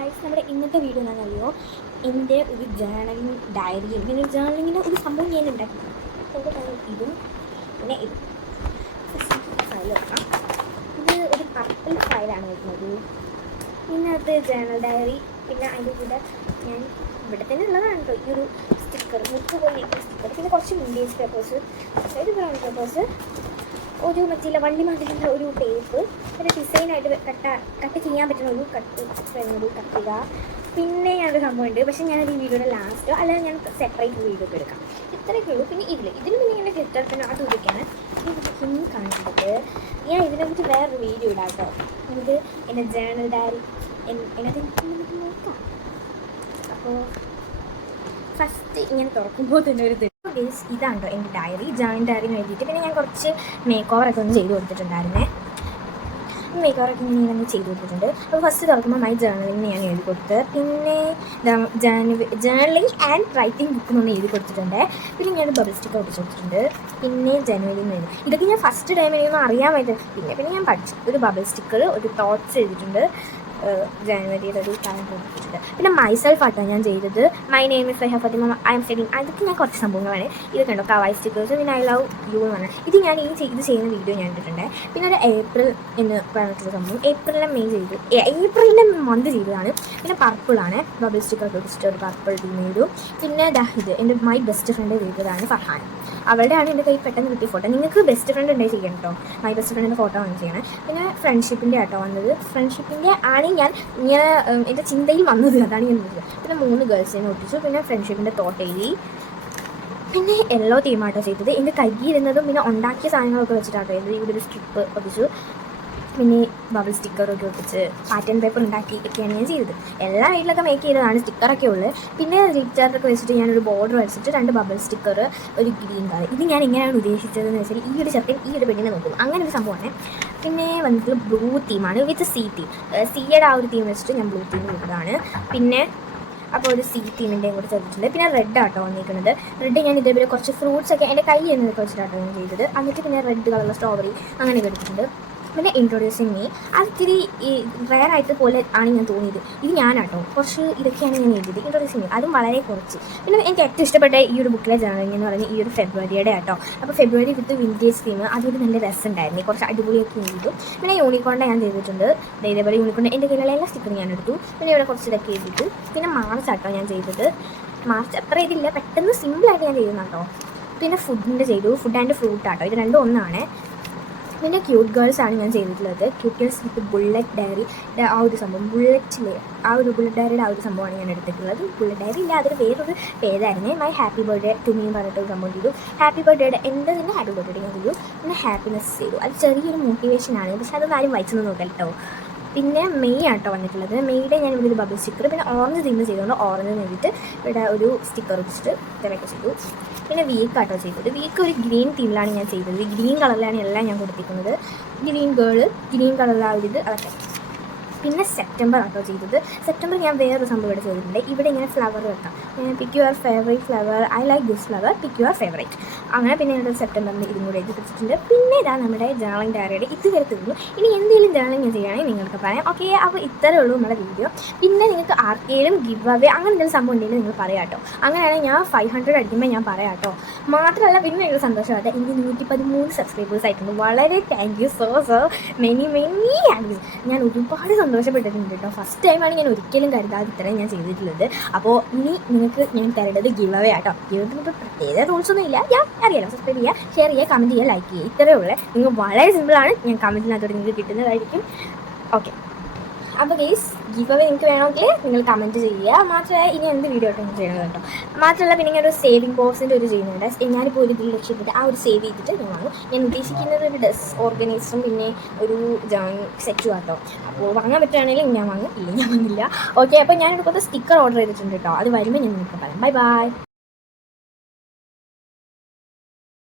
Guys, നമ്മുടെ ഇന്നത്തെ video എന്താണെന്നറിയോ? എൻ്റെ ഒരു ജേർണലിങ് ഡയറിയും പിന്നെ ഒരു ജേർണലിങ്ങിൻ്റെ ഒരു സംഭവം ഞാൻ ഉണ്ടാക്കി. ഇതും പിന്നെ ഇതും ഫയൽ വെക്കാം. ഇത് ഒരു പർപ്പിൾ ഫയലാണ് വരുന്നത്. ഇതിനകത്ത് ജേർണൽ ഡയറി, പിന്നെ അതിൻ്റെ കൂടെ ഞാൻ ഇവിടെ തന്നെ ഉള്ളതാണ് കേട്ടോ ഈ ഒരു സ്റ്റിക്കർ, മുക്ക് പോലെ സ്റ്റിക്കർ, പിന്നെ കുറച്ച് വിൻറ്റേജ് പേപ്പേഴ്സ്, അതായത് ബ്രൗൺ പേപ്പേഴ്സ്, ഒരു മറ്റുള്ള വള്ളി മാതിരിയുള്ള ഒരു ടേപ്പ്, പിന്നെ ഡിസൈനായിട്ട് കട്ട് ചെയ്യാൻ പറ്റുന്ന ഒരു ഒരു കത്തിക. പിന്നെ ഞാനൊരു സംഭവമുണ്ട്, പക്ഷേ ഞാനത് ഈ വീഡിയോയുടെ ലാസ്റ്റോ അല്ലെങ്കിൽ ഞാൻ സെപ്പറേറ്റ് വീഡിയോ ഒക്കെ എടുക്കാം. ഇത്രയൊക്കെ ഉള്ളൂ. പിന്നെ ഇതിന് പിന്നെ ഇങ്ങനെ ഗ്ലിറ്റർ പിന്നെ അത് ഇതൊക്കെയാണ് ഇനി കാണുന്നത്. ഞാൻ ഇതിനെക്കുറിച്ച് വേറൊരു വീഡിയോ ഇടാം കേട്ടോ. ഇത് എൻ്റെ ജേർണൽ ഡയറി എന്നതിന് നോക്കാം. അപ്പോൾ ഫസ്റ്റ് ഇങ്ങനെ തുറക്കുമ്പോൾ തന്നെ ഒരു ഇതാണോ എൻ്റെ ഡയറി, ജേർണൽ ഡയറിന് വേണ്ടിയിട്ട്. പിന്നെ ഞാൻ കുറച്ച് മേക്ക് ഓവറൊക്കെ ഒന്ന് ചെയ്ത് കൊടുത്തിട്ടുണ്ടായിരുന്നേ. മേക്ക് ഓവറൊക്കെ ഞാൻ ചെയ്ത് കൊടുത്തിട്ടുണ്ട്. അപ്പോൾ ഫസ്റ്റ് തുറക്കുമ്പോൾ മൈ ജേർണലിങ് ഞാൻ എഴുതി കൊടുത്ത്, പിന്നെ ജേർണലിങ് ആൻഡ് റൈറ്റിംഗ് ബുക്ക് ഒന്ന് എഴുതി കൊടുത്തിട്ടുണ്ട്. പിന്നെ ഞാൻ ബബിൾ സ്റ്റിക്ക് ഒട്ടിച്ച് കൊടുത്തിട്ടുണ്ട്. പിന്നെ ജനുവരി എന്ന് എഴുതി. ഇതൊക്കെ ഞാൻ ഫസ്റ്റ് ടൈം എനിക്കൊന്നും അറിയാൻ പറ്റും. പിന്നെ ഞാൻ പഠിച്ചു ഒരു ബബിൾ സ്റ്റിക്കർ, ഒരു തോട്ട്സ് എഴുതിയിട്ടുണ്ട്, ജനുവരിയുടെ ഒരു കാര്യം കൊടുത്തിട്ടുണ്ട്. പിന്നെ മൈസെൽഫ് ആട്ടോ ഞാൻ ചെയ്തത്. My name is Reha Fathima, I am studying. അതൊക്കെ ഞാൻ കുറച്ച് സംഭവങ്ങളാണ്. ഇത് കണ്ടോ, കവായ് സ്റ്റിക്കേഴ്സ്, പിന്നെ ഐ ലവ് യു എന്ന് പറഞ്ഞാൽ ഇത് ഞാൻ ഇത് ചെയ്യുന്ന വീഡിയോ ഞാൻ ഇട്ടിട്ടുണ്ട്. പിന്നെ ഒരു ഏപ്രിൽ എന്ന് പറഞ്ഞിട്ടുള്ള സംഭവം, ഏപ്രിലിൻ്റെ മന്ത് ചെയ്തതാണ്. പിന്നെ പർപ്പിളാണ്, ബബിൾ സ്റ്റിക്കർ ഒട്ടിച്ചിട്ട് ഒരു പർപ്പിൾ ടീം ചെയ്തു. പിന്നെ ഇത് എൻ്റെ മൈ ബെസ്റ്റ് ഫ്രണ്ട് ചെയ്തതാണ്, ഫർഹാൻ. അവളുടെയാണ് എൻ്റെ കൈ പെട്ടെന്ന് കിട്ടിയ ഫോട്ടോ. നിങ്ങൾക്ക് ബെസ്റ്റ് ഫ്രണ്ട് ഉണ്ടെങ്കിൽ ചെയ്യണം കേട്ടോ. മൈ ബെസ്റ്റ് ഫ്രണ്ടിൻ്റെ ഫോട്ടോ ആണ് ചെയ്യണം. പിന്നെ ഫ്രണ്ട്ഷിപ്പിൻ്റെ ആട്ടോ വന്നത്. ഫ്രണ്ട്ഷിപ്പിൻ്റെ ആണ് ഞാൻ എൻ്റെ ചിന്തയിൽ വന്നത്, അതാണ് ഞാൻ വിളിച്ചത്. പിന്നെ 3 ഗേൾസിനെ ഒട്ടിച്ചു. പിന്നെ ഫ്രണ്ട്ഷിപ്പിൻ്റെ തോട്ട് എഴുതി. പിന്നെ യെല്ലോ തീമാട്ടോ ചെയ്തത്. എൻ്റെ കയ്യിലിരുന്നതും പിന്നെ ഉണ്ടാക്കിയ സാധനങ്ങളൊക്കെ വെച്ചിട്ടാട്ടോ ചെയ്തത്. ഇവിടെ ഒരു സ്ട്രിപ്പ് ഒട്ടിച്ചു. പിന്നെ ബബിൾ സ്റ്റിക്കറൊക്കെ ഒട്ടിച്ച് പാറ്റേൺ പേപ്പർ ഉണ്ടാക്കിയൊക്കെയാണ് ഞാൻ ചെയ്തത്. എല്ലാ വീട്ടിലൊക്കെ മേക്ക് ചെയ്തതാണ്, സ്റ്റിക്കറൊക്കെ ഉള്ളത്. പിന്നെ റീചാർജൊക്കെ വെച്ചിട്ട് ഞാനൊരു ബോർഡർ വരച്ചിട്ട് 2 ബബിൾ സ്റ്റിക്കർ, ഒരു ഗ്രീൻ കളർ. ഇത് ഞാൻ എങ്ങനെയാണ് ഉദ്ദേശിച്ചതെന്ന് വെച്ചാൽ ഈ ഒരു ചെറുക്കൻ ഈ ഒരു പെണ്ണിനെ നോക്കും, അങ്ങനെ ഒരു സംഭവമാണ്. പിന്നെ വന്നിട്ട് ബ്ലൂ തീമാണ് വിത്ത് സിയുടെ ആ ഒരു തീം വെച്ചിട്ട് ഞാൻ ബ്ലൂ തീം ചെയ്തതാണ്. പിന്നെ അപ്പോൾ ഒരു തീമിൻ്റെയും കൂടെ ചെയ്തിട്ടുണ്ട്. പിന്നെ റെഡ് ആട്ടോ വന്നിരിക്കുന്നത്. റെഡ് ഞാൻ ഇതേപോലെ കുറച്ച് ഫ്രൂട്ട്സൊക്കെ എൻ്റെ കൈ എന്നൊക്കെ വെച്ചിട്ടാട്ടോ ഞാൻ ചെയ്തത്. എന്നിട്ട് പിന്നെ റെഡ് കളറുള്ള സ്ട്രോബെറി അങ്ങനെയൊക്കെ എടുത്തിട്ടുണ്ട്. പിന്നെ ഇൻട്രൊഡ്യൂസിങ് മീ, അതിത്തിരി റെയർ ആയിട്ട് പോലെ ആണ് ഞാൻ തോന്നിയത്. ഇത് ഞാനാട്ടോ കുറച്ച് ഇതൊക്കെയാണ് ഞാൻ എഴുതിയത്. ഇൻട്രൊഡ്യൂസിങ് മീ അതും വളരെ കുറച്ച്. പിന്നെ എനിക്ക് ഏറ്റവും ഇഷ്ടപ്പെട്ട ഈ ഒരു ബുക്കിലെ ജേർണലിംഗ് എന്ന് പറഞ്ഞാൽ ഈ ഒരു ഫെബ്രുവരിയുടെ ആട്ടോ. അപ്പോൾ ഫെബ്രുവരി വിത്ത് വിൻറ്റേജ് തീം, അതൊരു നല്ല രസമുണ്ടായിരുന്നു, കുറച്ച് അടിപൊളിയൊക്കെ ചെയ്തു. പിന്നെ യൂണിക്കോണിൻ്റെ ഞാൻ ചെയ്തിട്ടുണ്ട്. ഇതേപോലെ യൂണിക്കോണിൻ്റെ എൻ്റെ കയ്യിലുള്ള എല്ലാ സ്റ്റിക്കറും ഞാൻ എടുത്തു. പിന്നെ ഇവിടെ കുറച്ച് ഇതൊക്കെ എഴുതിയിട്ട്. പിന്നെ മാർച്ച് ആട്ടോ ഞാൻ ചെയ്തത്. മാർച്ച് അത്ര ഇതില്ല, പെട്ടെന്ന് സിമ്പിളായിട്ട് ഞാൻ ചെയ്യുന്നുണ്ടോ. പിന്നെ ഫുഡിൻ്റെ ചെയ്തു, ഫുഡ് ആൻഡ് ഫ്രൂട്ട് ആട്ടോ, ഇത് രണ്ടും ഒന്നാണ്. പിന്നെ ക്യൂട്ട് ഗേൾസ് ആണ് ഞാൻ ചെയ്തിട്ടുള്ളത്. ക്യൂട്ട് ഗേൾസ് വിത്ത് ബുള്ളറ്റ് ഡയറി ആ ഒരു സംഭവം, ബുള്ളറ്റ് ഡയറിയുടെ ആ ഒരു സംഭവമാണ് ഞാൻ എടുത്തിട്ടുള്ളത്. ബുള്ളറ്റ് ഡയറി ഇല്ല, അതൊരു വേറൊരു പേരായിരുന്നു. My happy birthday to me പറഞ്ഞിട്ട് ഒരു സംഭവം ചെയ്തു. ഹാപ്പി ബർത്ത്ഡേയുടെ എൻ്റെ തന്നെ ഹാപ്പി ബർത്ത്ഡേ ഞാൻ ചെയ്തു. പിന്നെ ഹാപ്പിനെസ് ചെയ്തു. അത് ചെറിയൊരു മോട്ടിവേഷനാണ്, പക്ഷെ അതൊന്നും ആരും വായിച്ചൊന്നും നോക്കാം കേട്ടോ. പിന്നെ മെയ് ആട്ടോ വന്നിട്ടുള്ളത്. മെയ്യുടെ ഞാൻ ഇവിടെ ഒരു ബബിൾ സ്റ്റിക്കർ, പിന്നെ ഓറഞ്ച് തീം ചെയ്തുകൊണ്ട് ഓറഞ്ച് നേടിയിട്ട് ഇവിടെ ഒരു സ്റ്റിക്കർ വെച്ചിട്ട് ഇതൊക്കെ ചെയ്തു. പിന്നെ വീക്ക് ആട്ടോ ചെയ്തത്. വീക്ക് ഒരു ഗ്രീൻ തീമിലാണ് ഞാൻ ചെയ്തത്. ഗ്രീൻ കളറിലാണ് എല്ലാം ഞാൻ കൊടുത്തിരിക്കുന്നത്. ഗ്രീൻ ഗേള്, ഗ്രീൻ കളറിലാണ് ഒരു ഇത്, അതൊക്കെ. പിന്നെ സെപ്റ്റംബർ ആട്ടോ ചെയ്തത്. സെപ്റ്റംബർ ഞാൻ വേറൊരു സംഭവം ഇവിടെ ചെയ്തിട്ടുണ്ട്. ഇവിടെ ഇങ്ങനെ ഫ്ലവർ വെക്കാം, പിക്ക് your favourite flower, I like this flower, pick your favourite, അങ്ങനെ. പിന്നെ ഇവിടെ സെപ്റ്റംബറിന് ഇതും കൂടെ എഴുതി വെച്ചിട്ടുണ്ട്. പിന്നെ ഇതാ നമ്മുടെ ജേർണലിംഗ് ഡയറിയുടെ ഇതുവരെ തീർന്നു. ഇനി എന്തെങ്കിലും ജേർണലിംഗ് ഞാൻ ചെയ്യുകയാണെങ്കിൽ നിങ്ങൾക്ക് പറയാം. ഓക്കെ, അപ്പോൾ ഇത്രയേ ഉള്ളൂ നമ്മുടെ വീഡിയോ. പിന്നെ നിങ്ങൾക്ക് ആർക്കെങ്കിലും ഗിവ് അവേ അങ്ങനെ എന്തെങ്കിലും സംഭവം ഉണ്ടെങ്കിൽ നിങ്ങൾ പറയാം കേട്ടോ. അങ്ങനെയാണെങ്കിൽ ഞാൻ 500 അടിക്കുമ്പോൾ ഞാൻ പറയാം കേട്ടോ. മാത്രമല്ല പിന്നെ എനിക്ക് സന്തോഷമായിട്ട് എനിക്ക് 113 സബ്സ്ക്രൈബേഴ്സ് ആയിട്ടുണ്ട്. വളരെ thank you so many thanks. ഞാൻ ഒരുപാട് സന്തോഷപ്പെട്ടിട്ടുണ്ട് കേട്ടോ. ഫസ്റ്റ് ടൈമാണ് ഞാൻ ഒരിക്കലും കരുതാതെ ഇത്രയും ഞാൻ ചെയ്തിട്ടുള്ളത്. അപ്പോൾ ഇനി നിങ്ങൾക്ക് ഞാൻ തരേണ്ടത് ഗിവ് അവേ ആട്ടോ. ഗിവ് അവേ പ്രത്യേക റൂൾസൊന്നും ഇല്ല, ഞാൻ അറിയാലോ. സബ്സ്ക്രൈബ് ചെയ്യുക, ഷെയർ ചെയ്യുക, കമൻറ്റ് ചെയ്യുക, ലൈക്ക് ചെയ്യുക, ഇത്രയേ ഉള്ളൂ. നിങ്ങൾ വളരെ സിമ്പിളാണ്. ഞാൻ കമൻറ്റിനകത്തോടെ നിങ്ങൾക്ക് കിട്ടുന്നതായിരിക്കും. ഓക്കെ, അപ്പോൾ ഗെയ്സ് ഗിവ് അവേ നിങ്ങൾക്ക് വേണമെങ്കിൽ നിങ്ങൾ കമൻറ്റ് ചെയ്യുക. മാത്രമല്ല ഇനി എന്ത് വീഡിയോ ആയിട്ട് ഞാൻ ചെയ്യുന്നത് കേട്ടോ. മാത്രമല്ല പിന്നെ ഞാൻ ഒരു സേവിങ് ബോക്സിൻ്റെ ഒരു ചെയ്യുന്നുണ്ട്. ഞാനിപ്പോൾ ഒരു ഇതിൽ ലക്ഷ്യത്തിട്ട് ആ ഒരു സേവ് ചെയ്തിട്ട് ഞാൻ വാങ്ങും. ഞാൻ ഉദ്ദേശിക്കുന്നത് ഒരു ഡെസ്ക് ഓർഗനൈസറും പിന്നെ ഒരു സെറ്റും ആട്ടോ. അപ്പോൾ വാങ്ങാൻ പറ്റുകയാണെങ്കിൽ ഞാൻ വാങ്ങും, ഇല്ലെങ്കിൽ ഞാൻ വാങ്ങില്ല. ഓക്കെ, അപ്പോൾ ഞാനൊരു കുറച്ച് സ്റ്റിക്കർ ഓർഡർ ചെയ്തിട്ടുണ്ട് കേട്ടോ. അത് വരുമ്പോൾ ഞാൻ നിങ്ങൾക്ക് പറയാം. ബൈ.